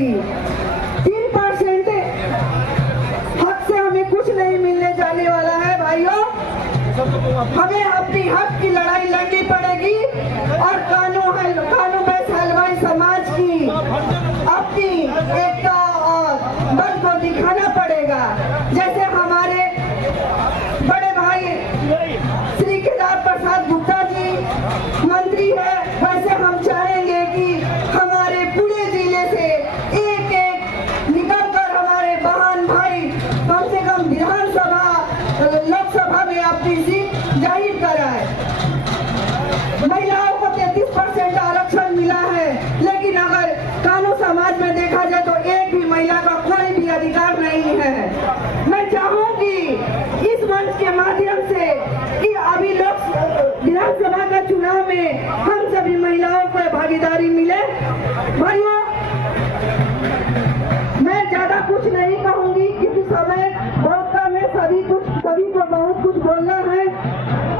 मिलेगी। 3% हक से हमें कुछ नहीं मिलने जाने वाला है भाइयों। हमें अपनी हक की लड़ाई लड़नी पड़ेगी और कानून में हलवाई समाज की अपनी एकता और बल को दिखाना पड़ेगा। जैसे हमारे बड़े भाई श्री केदार प्रसाद गुप्ता जी मंत्री है, वैसे हम चाहेंगे कि हमारे पूरे जिले से एक एक निकल कर हमारे बहन भाई कम से कम विधानसभा लोकसभा में अपनी सीट जाहिर कराए। महिलाओं को 33% आरक्षण मिला है, लेकिन अगर कानून समाज में देखा जाए तो एक भी महिला का कोई भी अधिकार नहीं है। मैं चाहूंगी इस मंच के माध्यम से कि अभी लोग विधानसभा का चुनाव में हम सभी महिलाओं को भागीदारी मिले। भाइयों, मैं ज्यादा कुछ नहीं कहूंगी क्योंकि समय बहुत कम है, सभी को बहुत कुछ बोलना है।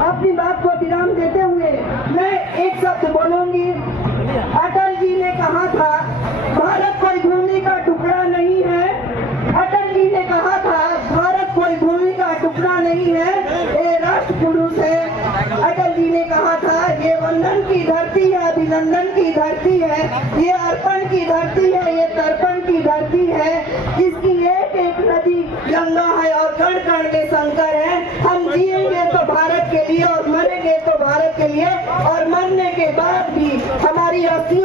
अपनी बात को विराम देते हुए मैं एक शब्द बोलूंगी। अटल जी ने कहा था भारत कोई भूमि का टुकड़ा नहीं है। अटल जी ने कहा था भारत कोई भूमि का टुकड़ा नहीं है, ये राष्ट्र पुरुष है। अटल जी ने कहा था ये वंदन की धरती है, अभिनंदन की धरती है, ये अर्पण की धरती है, ये तर्पण की धरती है। इसकी एक एक नदी गंगा है और कण कण में शंकर है। हम जिएंगे तो भारत के लिए और मरेंगे तो भारत के लिए, और मरने के बाद भी हमारी अस्थि